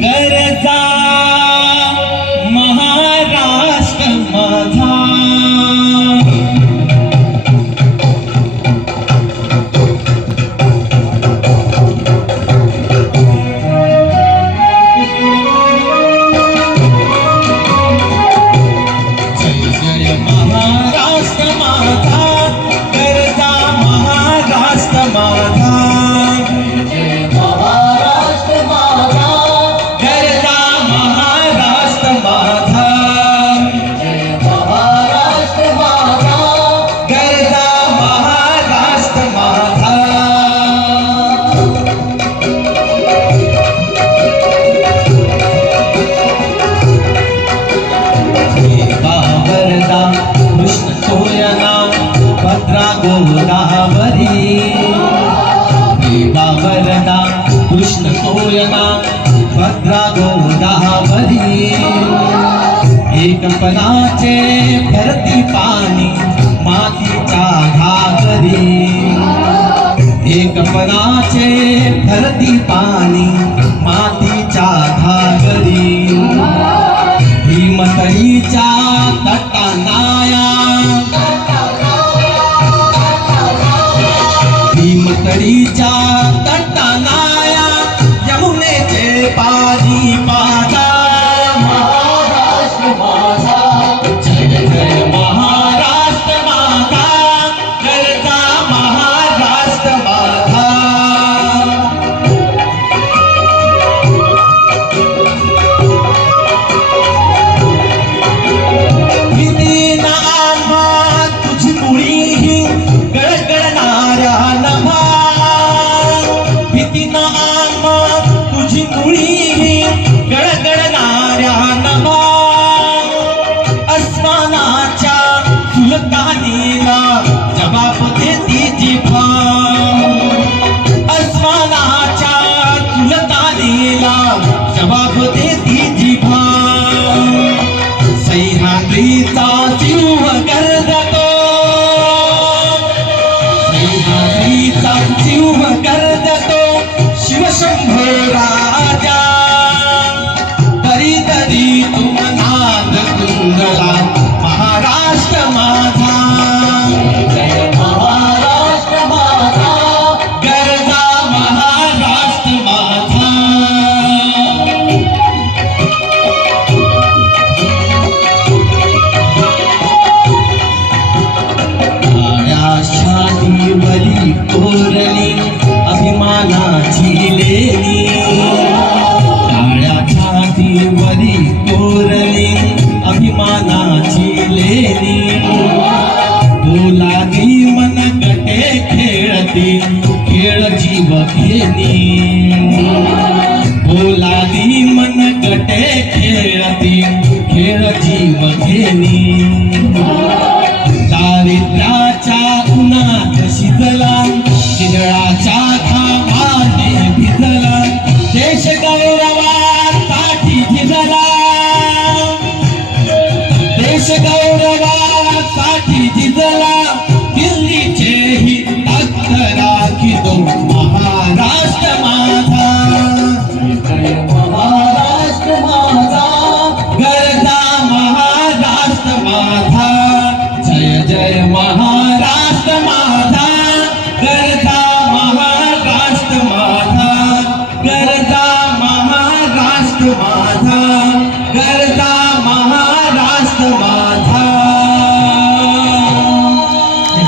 गरजा महाराष्ट्र माझा. गोदावरी देवा वरदा कृष्ण सोयना भद्रा गोदावरी. एकपणाचे भरती पाणी मातीच्या घागरी. एकपणाचे भरती पाणी मातीच्या घागरी. भीमतळीच्या तटानाया भीमतळीच्या तटानाया यमुनेचे पाणी पाजा. महाराष्ट्र माझा जय जय महाराष्ट्र माझा. गरजा महाराष्ट्र माझा. किती नामा तुझी मुळी गळगळणाऱ्या नभा. भीती नामा तुझी मुळी गळगळणाऱ्या नभा. अस्मानाच्या सुलतानीला जबाब देती जिभा. अस्मानाच्या सुलतानीला जबाब देती जिभा. सह्याद्रीचा जीव गरजतो. सह्याद्रीचा जीव गरजतो शिवशंभो राजा. तरी तरी तुम नाद कुंडला महाराष्ट्र माझा. जय महाराष्ट्र माझा. गरजा महाराष्ट्र माझा. छातीवरी कोरली अभिमानाची लेणी. काळ्या छातीवरी कोरली अभिमानाची लेणी. बोलागी मनगटे खेळती खेळ जीव घेणी. बोलागी मनगटे खेळती खेळ जीव घेणी. दारिद्र्याच्या उन्हात शिजला चिदळाच्या घामाने भिजला. देश गौरवासाठी झिजला. देश गौरवासाठी झिजला. दिल्लीचेही तख्त राखितो महाराष्ट्र माझा. जय महाराष्ट्र माझा. गरजा महाराष्ट्र माझा. जय जय महाराष्ट्र माझा. गरजा महाराष्ट्र माझा. गरजा महाराष्ट्र माझा.